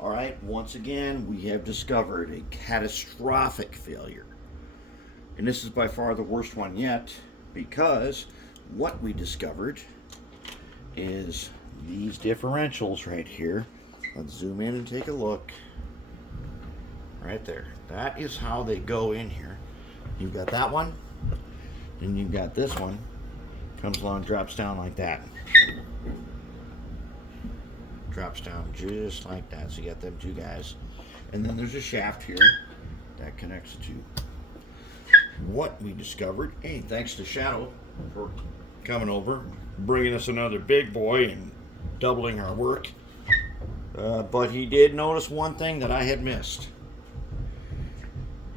All right, once again, we have discovered a catastrophic failure. And this is by far the worst one yet, because what we discovered is these differentials right here. Let's zoom in and take a look. Right there. That is how they go in here. You've got that one, and you've got this one. Comes along, drops down like that. Drops down just like that. So you got them two guys. And then there's a shaft here that connects the two. What we discovered, hey, thanks to Shadow for coming over, bringing us another big boy and doubling our work. But he did notice one thing that I had missed.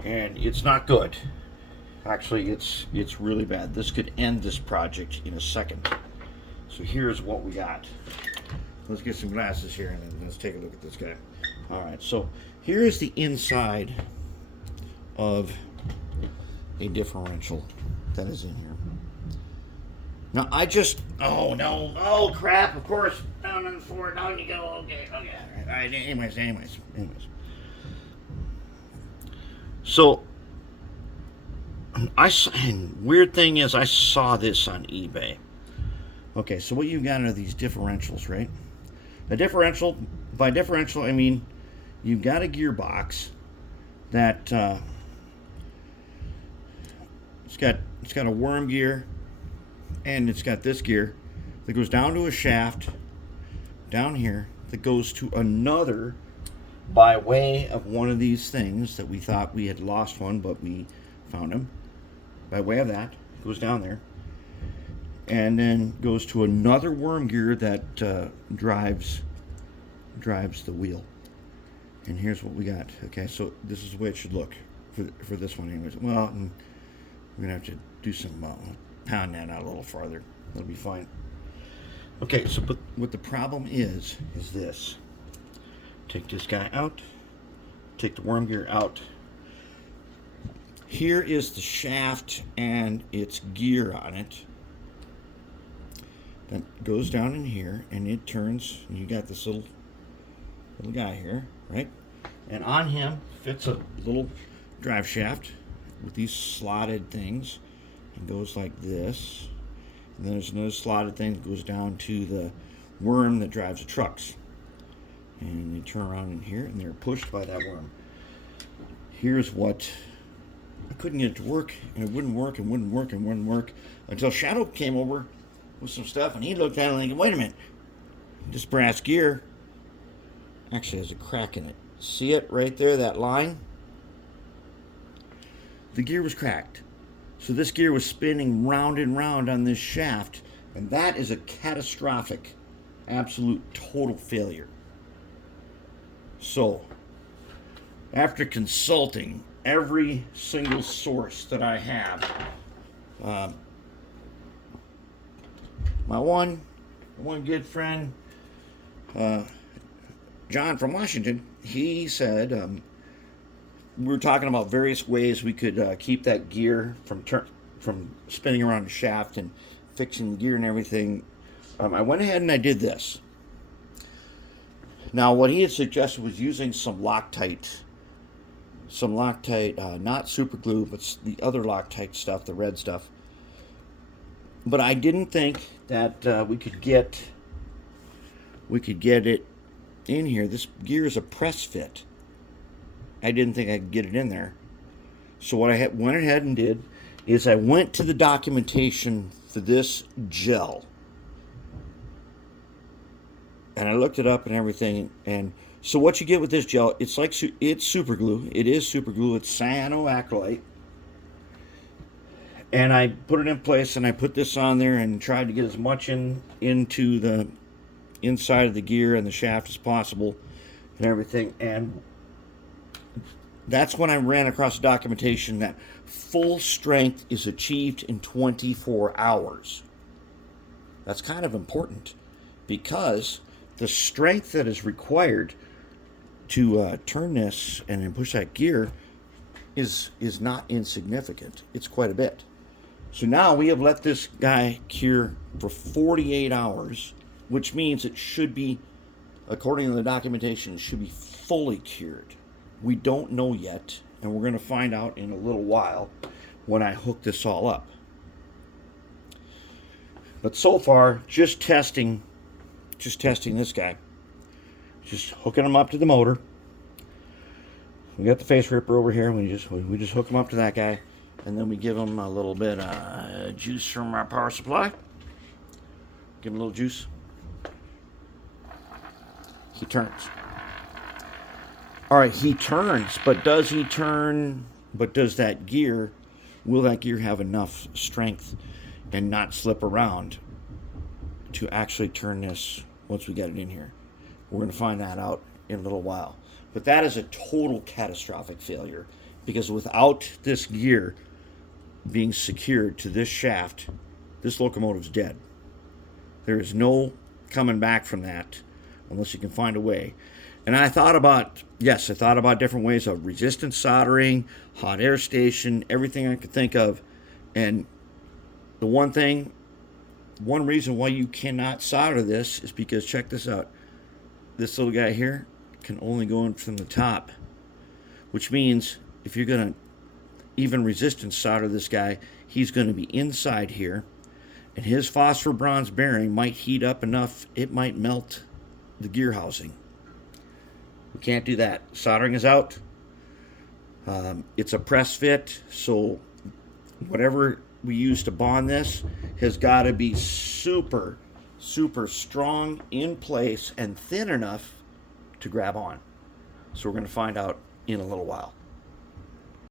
And it's not good. Actually, it's really bad. This could end this project in a second. So here's what we got. Let's get some glasses here and then let's take a look at this guy. All right, so here's the inside of a differential that is in here. Now I just, oh no, oh crap, of course, down on the floor, down you go, okay. All right, anyways. So, weird thing is I saw this on eBay. Okay, so what you've got are these differentials, right? A differential, by differential, I mean you've got a gearbox that it's got a worm gear, and it's got this gear that goes down to a shaft down here that goes to another by way of one of these things that we thought we had lost one, but we found him. By way of that, it goes down there, and then goes to another worm gear that drives the wheel. And here's what we got. Okay, so this is the way it should look for this one, anyways. Well, we're gonna have to do some pound that out a little farther. That'll be fine. Okay, so but what the problem is this. Take this guy out. Take the worm gear out. Here is the shaft and its gear on it. That goes down in here and it turns, and you got this little guy here, right? And on him fits a little drive shaft with these slotted things, and goes like this. And then there's another slotted thing that goes down to the worm that drives the trucks. And they turn around in here and they're pushed by that worm. Here's what I couldn't get it to work, and it wouldn't work until Shadow came over with some stuff, and he looked at it and like, wait a minute, this brass gear actually has a crack in it. See it right there, that line? The gear was cracked. So this gear was spinning round and round on this shaft, and that is a catastrophic, absolute total failure. So, after consulting every single source that I have, my one good friend, John from Washington, he said, we were talking about various ways we could keep that gear from spinning around the shaft and fixing the gear and everything. I went ahead and I did this. Now, what he had suggested was using some Loctite, not super glue, but the other Loctite stuff, the red stuff. But I didn't think that we could get it in here. This gear is a press fit. I didn't think I could get it in there. So what I went ahead and did is I went to the documentation for this gel. And I looked it up and everything. And so what you get with this gel, it's super glue. It is super glue. It's cyanoacrylate. And I put it in place, and I put this on there and tried to get as much into the inside of the gear and the shaft as possible and everything. And that's when I ran across the documentation that full strength is achieved in 24 hours. That's kind of important, because the strength that is required to turn this and then push that gear is not insignificant. It's quite a bit. So now we have let this guy cure for 48 hours, which means it should be according to the documentation, should be fully cured. We don't know yet, and we're going to find out in a little while when I hook this all up. But so far, just testing this guy. Just hooking him up to the motor. We got the face ripper over here. We just hook him up to that guy, and then we give him a little bit of juice from our power supply. Give him a little juice. He turns. All right, he turns, but does he turn? But does that gear? Will that gear have enough strength and not slip around to actually turn this once we get it in here? We're going to find that out in a little while. But that is a total catastrophic failure, because without this gear being secured to this shaft, this locomotive's dead. There is no coming back from that unless you can find a way. And I thought about different ways of resistance soldering, hot air station, everything I could think of. And the one reason why you cannot solder this is because, check this out. This little guy here can only go in from the top, which means if you're going to even resistance solder this guy, he's going to be inside here, and his phosphor bronze bearing might heat up enough it might melt the gear housing. We can't do that. Soldering is out. It's a press fit, so whatever we use to bond this has got to be super strong in place and thin enough to grab on. So we're going to find out in a little while.